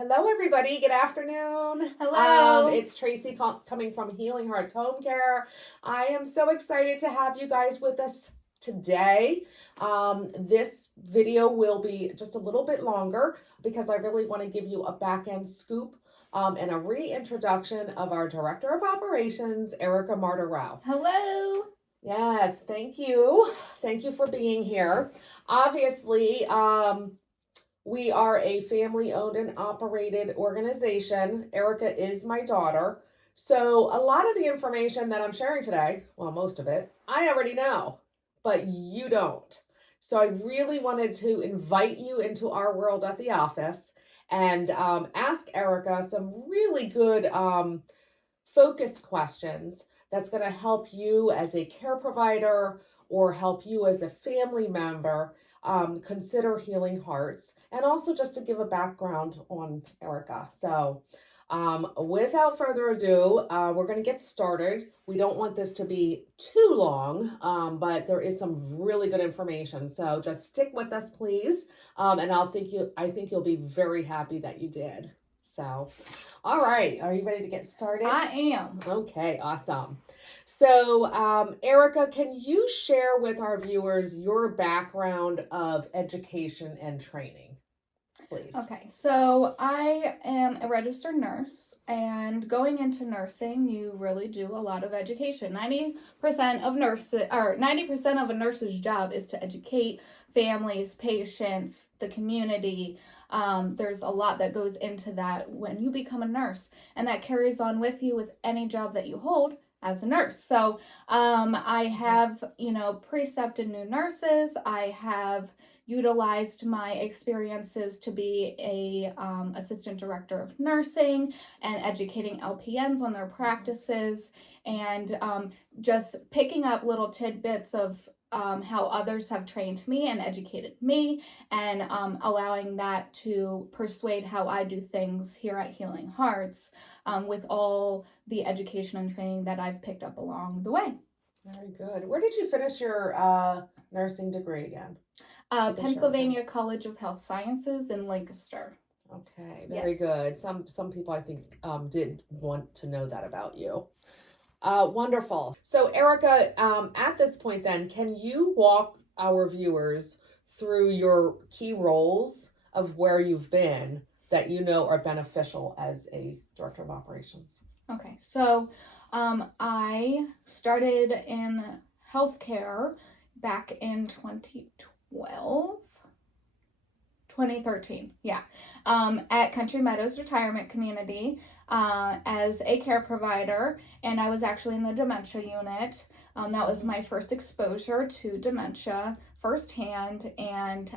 Hello, everybody. Good afternoon. Hello. It's Tracy coming from Healing Hearts Home Care. I am so excited to have you guys with us today. This video will be just a little bit longer because I really want to give you a back end scoop and a reintroduction of our Director of Operations, Erica Martirau. Hello. Yes, thank you. Thank you for being here. Obviously, we are a family owned and operated organization. Erica is my daughter. So, a lot of the information that I'm sharing today, well, most of it, I already know, but you don't. So, I really wanted to invite you into our world at the office and ask Erica some really good focused questions that's going to help you as a care provider or help you as a family member consider Healing Hearts, and also just to give a background on Erica. So, without further ado, we're going to get started. We don't want this to be too long, but there is some really good information. So just stick with us, please, and I think you'll be very happy that you did. So, all right, are you ready to get started? I am. Okay, awesome. So, Erica, can you share with our viewers your background of education and training, please? Okay, so I am a registered nurse, and going into nursing, you really do a lot of education. 90% of a nurse's job is to educate families, patients, the community. There's a lot that goes into that when you become a nurse, and that carries on with you with any job that you hold as a nurse. So I have, precepted new nurses. I have utilized my experiences to be a assistant director of nursing and educating LPNs on their practices, and just picking up little tidbits of how others have trained me and educated me, and allowing that to persuade how I do things here at Healing Hearts, with all the education and training that I've picked up along the way. Very good. Where did you finish your nursing degree again? Pennsylvania College of Health Sciences in Lancaster. Okay, very Yes. good. Some people I think did want to know that about you. Wonderful. So, Erica, at this point, then, can you walk our viewers through your key roles of where you've been that you know are beneficial as a director of operations? Okay, so I started in healthcare back in 2013, yeah, at Country Meadows Retirement Community as a care provider, and I was actually in the dementia unit. That was my first exposure to dementia firsthand, and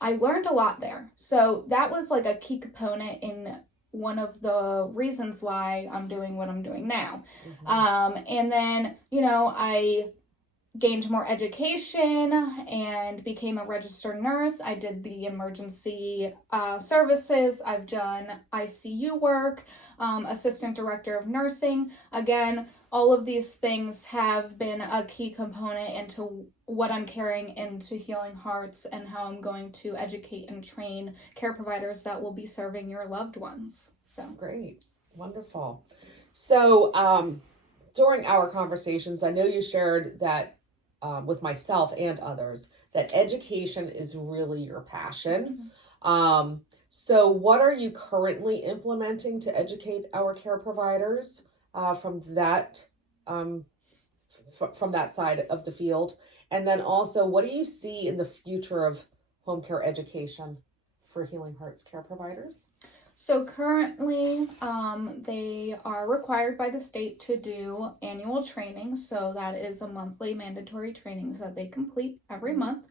I learned a lot there. So that was like a key component in one of the reasons why I'm doing what I'm doing now. And then, I gained more education and became a registered nurse. I did the emergency services. I've done ICU work, assistant director of nursing. Again, all of these things have been a key component into what I'm carrying into Healing Hearts and how I'm going to educate and train care providers that will be serving your loved ones. So great, wonderful. So during our conversations, I know you shared that with myself and others that education is really your passion. So what are you currently implementing to educate our care providers from that side of the field? And then also, what do you see in the future of home care education for Healing Hearts care providers? So currently, they are required by the state to do annual training. So that is a monthly mandatory trainings that they complete every month.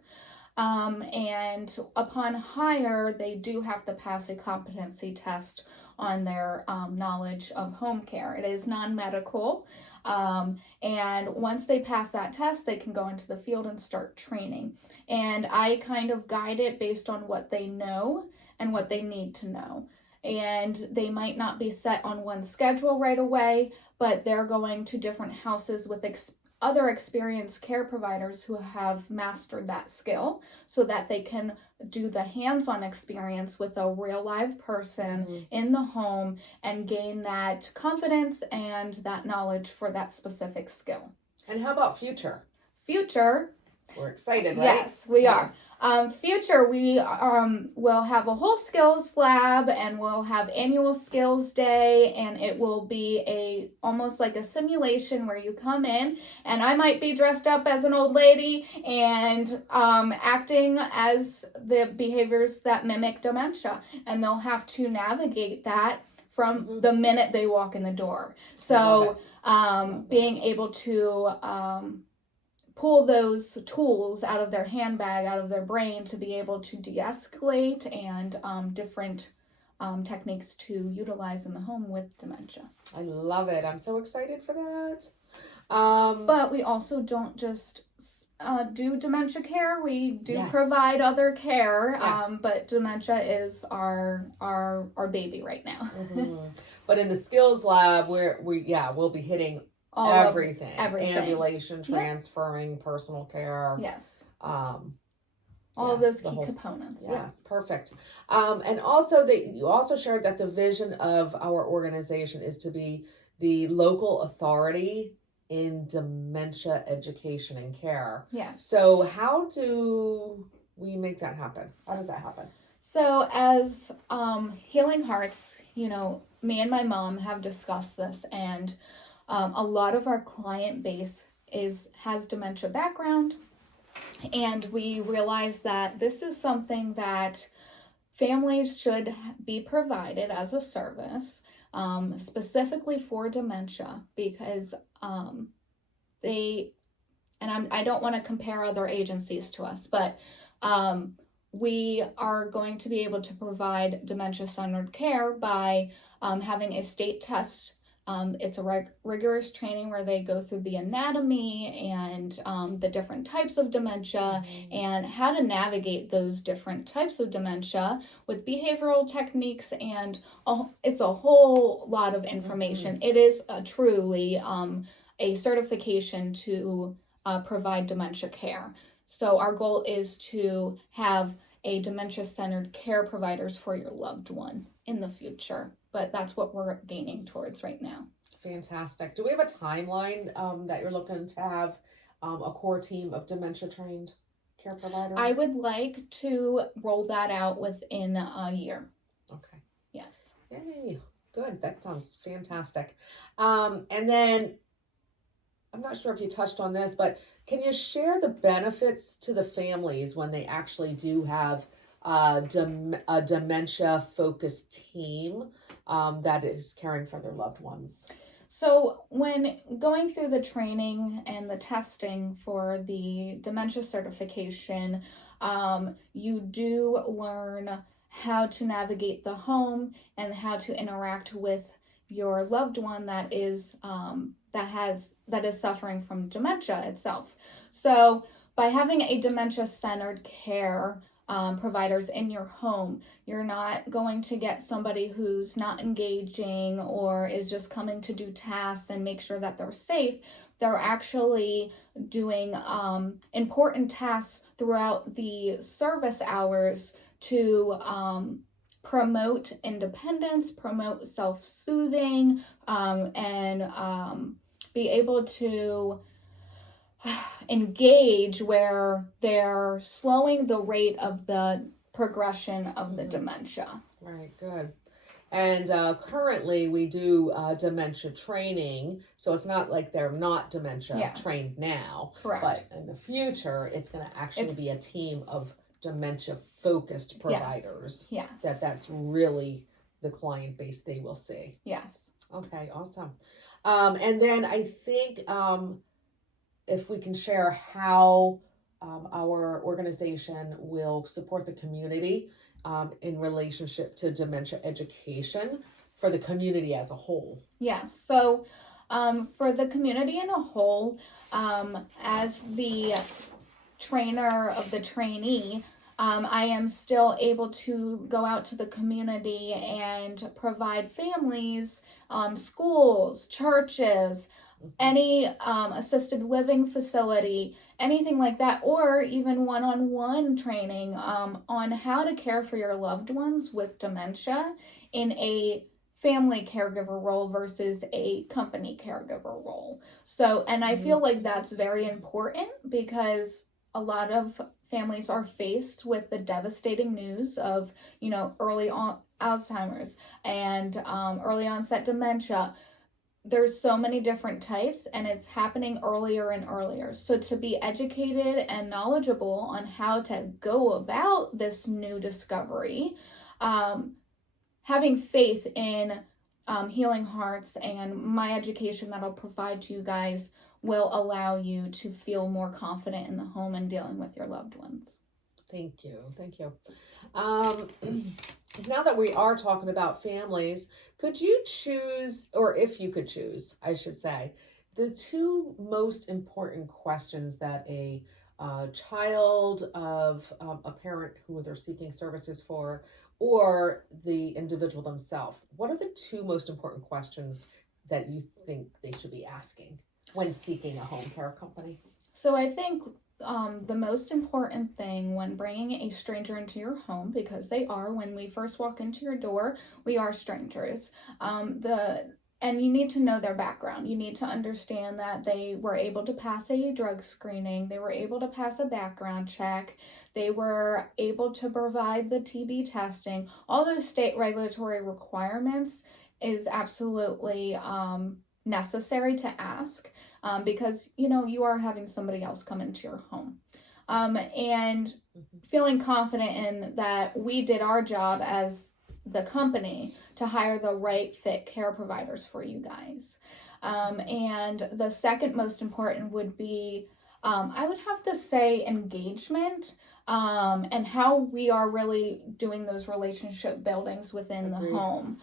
And upon hire, they do have to pass a competency test on their knowledge of home care. It is non-medical. And once they pass that test, they can go into the field and start training. And I kind of guide it based on what they know and what they need to know. And they might not be set on one schedule right away, but they're going to different houses with other experienced care providers who have mastered that skill so that they can do the hands-on experience with a real live person in the home and gain that confidence and that knowledge for that specific skill. And how about future? Future. We're excited, right? Yes, we Yes. are. Future, we will have a whole skills lab, and we'll have annual skills day, and it will be almost like a simulation where you come in, and I might be dressed up as an old lady and acting as the behaviors that mimic dementia, and they'll have to navigate that from the minute they walk in the door. So being able to pull those tools out of their handbag, out of their brain, to be able to de-escalate, and different techniques to utilize in the home with dementia. I love it. I'm so excited for that. But we also don't just do dementia care. We do provide other care, but dementia is our baby right now. But in the skills lab, we'll be hitting everything. Ambulation, transferring, personal care. Yes. All of those key components. Yes, perfect. And also you also shared that the vision of our organization is to be the local authority in dementia education and care. Yes. So how do we make that happen? How does that happen? So as Healing Hearts, me and my mom have discussed this, and a lot of our client base has dementia background, and we realize that this is something that families should be provided as a service, specifically for dementia, because I don't want to compare other agencies to us, but we are going to be able to provide dementia-centered care by having a state test. It's a rigorous training where they go through the anatomy and the different types of dementia and how to navigate those different types of dementia with behavioral techniques, and it's a whole lot of information. It is truly a certification to provide dementia care. So our goal is to have a dementia-centered care providers for your loved one in the future. But that's what we're gaining towards right now. Fantastic. Do we have a timeline that you're looking to have a core team of dementia-trained care providers? I would like to roll that out within a year. Okay. Yes. Yay. Good. That sounds fantastic. And then, I'm not sure if you touched on this, but can you share the benefits to the families when they actually do have a dementia-focused team that is caring for their loved ones? So when going through the training and the testing for the dementia certification, you do learn how to navigate the home and how to interact with your loved one that is suffering from dementia itself. So by having a dementia-centered care providers in your home, you're not going to get somebody who's not engaging or is just coming to do tasks and make sure that they're safe. They're actually doing important tasks throughout the service hours to promote independence, promote self-soothing, and be able to engage where they're slowing the rate of the progression of the dementia. Right, good. And currently we do dementia training, so it's not like they're not dementia trained now. Correct. But in the future, it's going to actually be a team of dementia-focused providers. Yes. That's really the client base they will see. Yes. Okay, awesome. And then I think if we can share how our organization will support the community in relationship to dementia education for the community as a whole. Yes. So for the community in a whole, as the trainer of the trainee, I am still able to go out to the community and provide families, schools, churches, any assisted living facility, anything like that, or even one-on-one training on how to care for your loved ones with dementia in a family caregiver role versus a company caregiver role. So, and I feel like that's very important because a lot of families are faced with the devastating news of, early on Alzheimer's and early onset dementia. There's so many different types and it's happening earlier and earlier. So to be educated and knowledgeable on how to go about this new discovery, having faith in Healing Hearts and my education that I'll provide to you guys will allow you to feel more confident in the home and dealing with your loved ones. Thank you. Now that we are talking about families, could you choose, or if you could choose, I should say, the two most important questions that a child of a parent who they're seeking services for, or the individual themselves, what are the two most important questions that you think they should be asking when seeking a home care company? So I think the most important thing when bringing a stranger into your home, because they are, when we first walk into your door, we are strangers. And you need to know their background. You need to understand that they were able to pass a drug screening. They were able to pass a background check. They were able to provide the TB testing. All those state regulatory requirements is absolutely necessary to ask because, you are having somebody else come into your home. And feeling confident in that we did our job as the company to hire the right fit care providers for you guys. And the second most important would be, I would have to say, engagement and how we are really doing those relationship buildings within the home.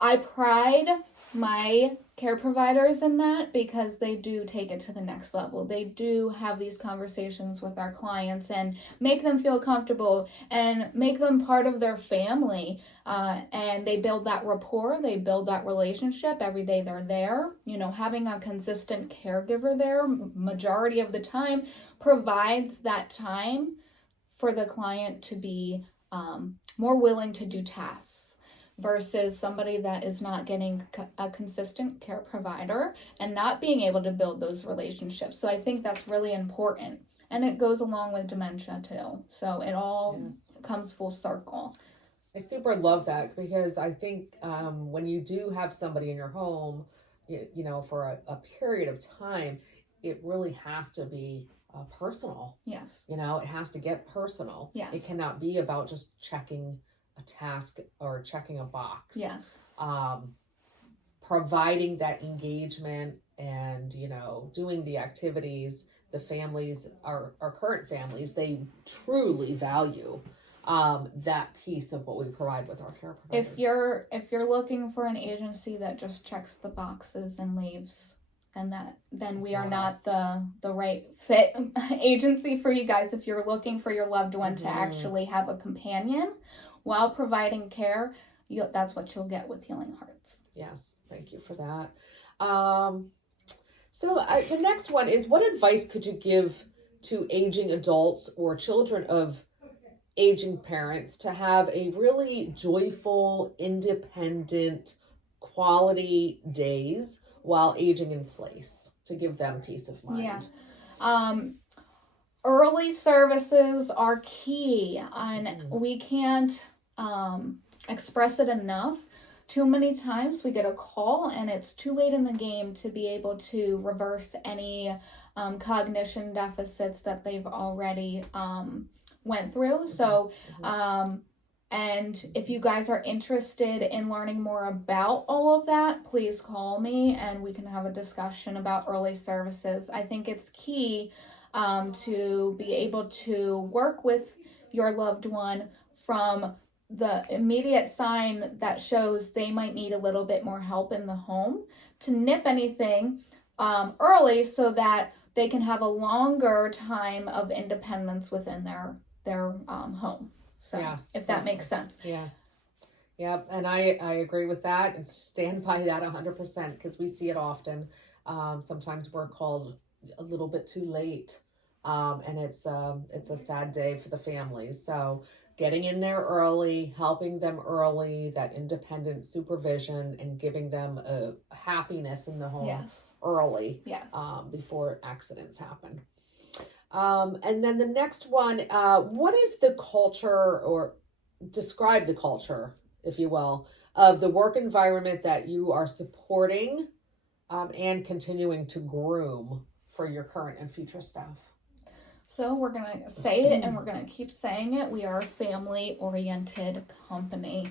I pride my care providers in that because they do take it to the next level. They do have these conversations with our clients and make them feel comfortable and make them part of their family. And they build that rapport, they build that relationship every day they're there. Having a consistent caregiver there majority of the time provides that time for the client to be more willing to do tasks versus somebody that is not getting a consistent care provider and not being able to build those relationships. So I think that's really important. And it goes along with dementia too. So it all comes full circle. I super love that because I think when you do have somebody in your home, for a period of time, it really has to be personal. Yes. It has to get personal. Yes. It cannot be about just checking a task or checking a box. Yes. Providing that engagement and, doing the activities, the families, our current families, they truly value that piece of what we provide with our care providers. If you're looking for an agency that just checks the boxes and leaves, then we are not the right fit agency for you guys. If you're looking for your loved one to actually have a companion while providing care, that's what you'll get with Healing Hearts. Yes, thank you for that. The next one is, what advice could you give to aging adults or children of aging parents to have a really joyful, independent, quality days while aging in place, to give them peace of mind? Yeah. Early services are key, and we can't express it enough. Too many times we get a call and it's too late in the game to be able to reverse any cognition deficits that they've already went through. So, and if you guys are interested in learning more about all of that, please call me and we can have a discussion about early services. I think it's key to be able to work with your loved one from the immediate sign that shows they might need a little bit more help in the home to nip anything early so that they can have a longer time of independence within their home. So if that makes sense. Yes. Yep, and I agree with that and stand by that 100% because we see it often. Sometimes we're called a little bit too late, and it's a sad day for the families. So getting in there early, helping them early, that independent supervision, and giving them a happiness in the home Yes. early, Yes. before accidents happen. And then the next one, what is the culture, or describe the culture, if you will, of the work environment that you are supporting, and continuing to groom for your current and future staff? So we're going to say it and we're going to keep saying it. We are a family-oriented company.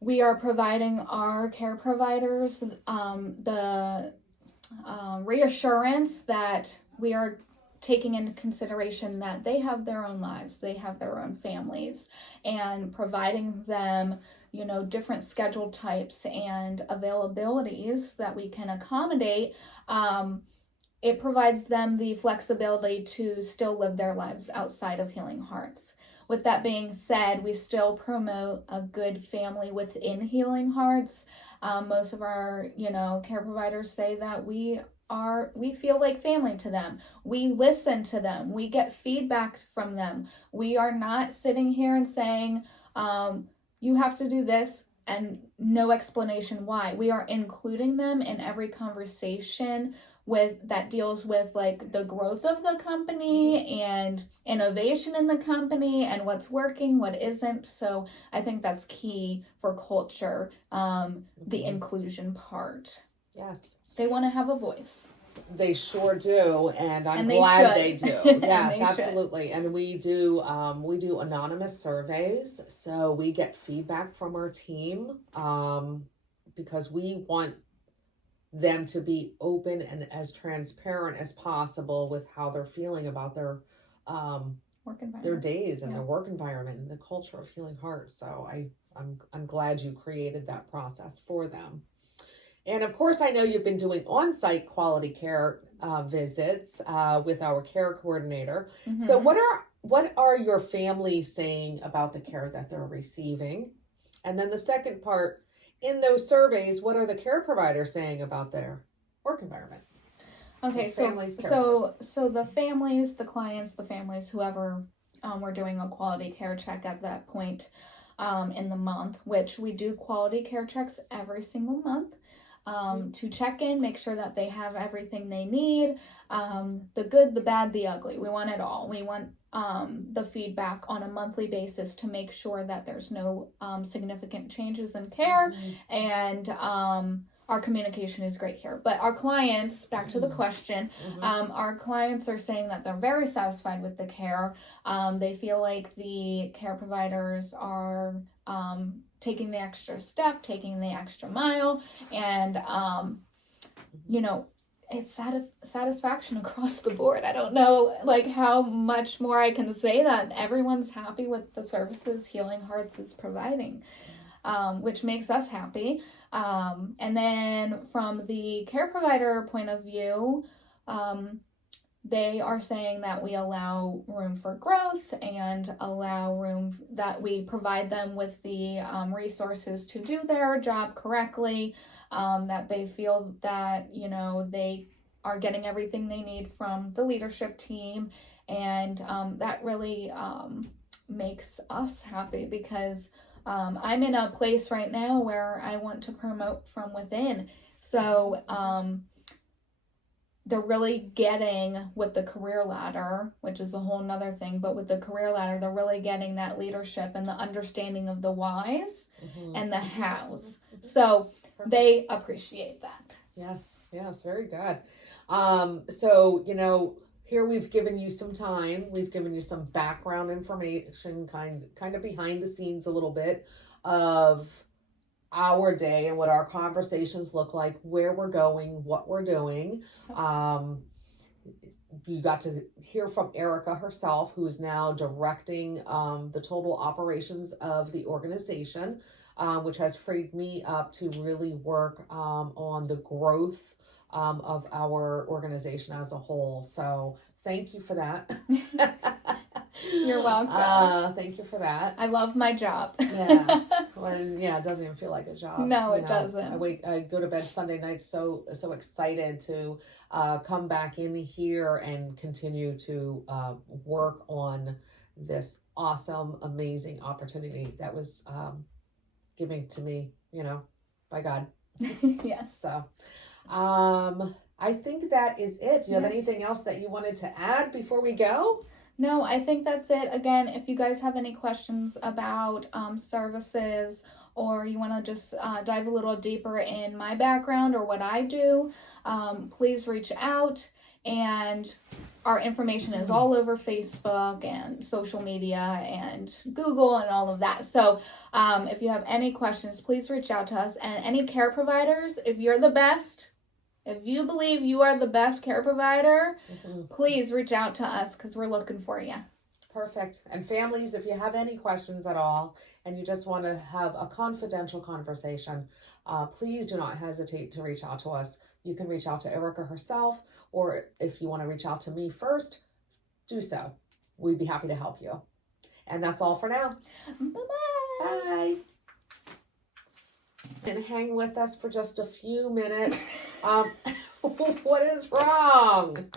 We are providing our care providers the reassurance that we are taking into consideration that they have their own lives, they have their own families, and providing them, different schedule types and availabilities that we can accommodate. It provides them the flexibility to still live their lives outside of Healing Hearts. With that being said, we still promote a good family within Healing Hearts. Most of our, care providers say that we feel like family to them. We listen to them. We get feedback from them. We are not sitting here and saying, you have to do this and no explanation why. We are including them in every conversation that deals with like the growth of the company and innovation in the company and what's working, what isn't. So I think that's key for culture, the inclusion part. Yes. They want to have a voice. They sure do, and I'm And glad they do. Yes, they absolutely. And we do anonymous surveys, so we get feedback from our team, because we want them to be open and as transparent as possible with how they're feeling about their work environment, their days and their work environment and the culture of Healing Hearts. So I'm glad you created that process for them. And of course, I know you've been doing on-site quality care visits with our care coordinator. Mm-hmm. So what are your families saying about the care that they're receiving? And then the second part, in those surveys, what are the care providers saying about their work environment? Okay, so the families, the clients, the families, whoever, we're doing a quality care check at that point in the month, which we do quality care checks every single month. To check in, make sure that they have everything they need, the good, the bad, the ugly. We want it all. We want the feedback on a monthly basis to make sure that there's no significant changes in care, and our communication is great here. But our clients, back to the question, our clients are saying that they're very satisfied with the care. They feel like the care providers are taking the extra step, taking the extra mile, and it's satisfaction across the board. I don't know like how much more I can say that everyone's happy with the services Healing Hearts is providing, which makes us happy. And then from the care provider point of view, they are saying that we allow room for growth and allow room that we provide them with the resources to do their job correctly, that they feel that, they are getting everything they need from the leadership team. And that really makes us happy because I'm in a place right now where I want to promote from within. So they're really getting with the career ladder, which is a whole nother thing, but with the career ladder, they're really getting that leadership and the understanding of the whys and the hows. So they appreciate that. Yes, very good. So, here we've given you some time, we've given you some background information, kind of behind the scenes a little bit of our day and what our conversations look like, where we're going, what we're doing. You got to hear from Erica herself, who's now directing the total operations of the organization, which has freed me up to really work on the growth of our organization as a whole. So thank you for that. You're welcome. Thank you for that. I love my job. Yes. It doesn't even feel like a job. No, it doesn't. I go to bed Sunday nights so excited to come back in here and continue to work on this awesome, amazing opportunity that was given to me, by God. Yes. So, I think that is it. Do you have Yes. anything else that you wanted to add before we go? No, I think that's it. Again, if you guys have any questions about services, or you want to just dive a little deeper in my background or what I do, please reach out. And our information is all over Facebook and social media and Google and all of that. So if you have any questions, please reach out to us. And any care providers, if you're the best, if you believe you are the best care provider, please reach out to us because we're looking for you. Perfect. And families, if you have any questions at all and you just want to have a confidential conversation, please do not hesitate to reach out to us. You can reach out to Erica herself, or if you want to reach out to me first, do so. We'd be happy to help you. And that's all for now. Bye-bye. Bye. And hang with us for just a few minutes. What is wrong?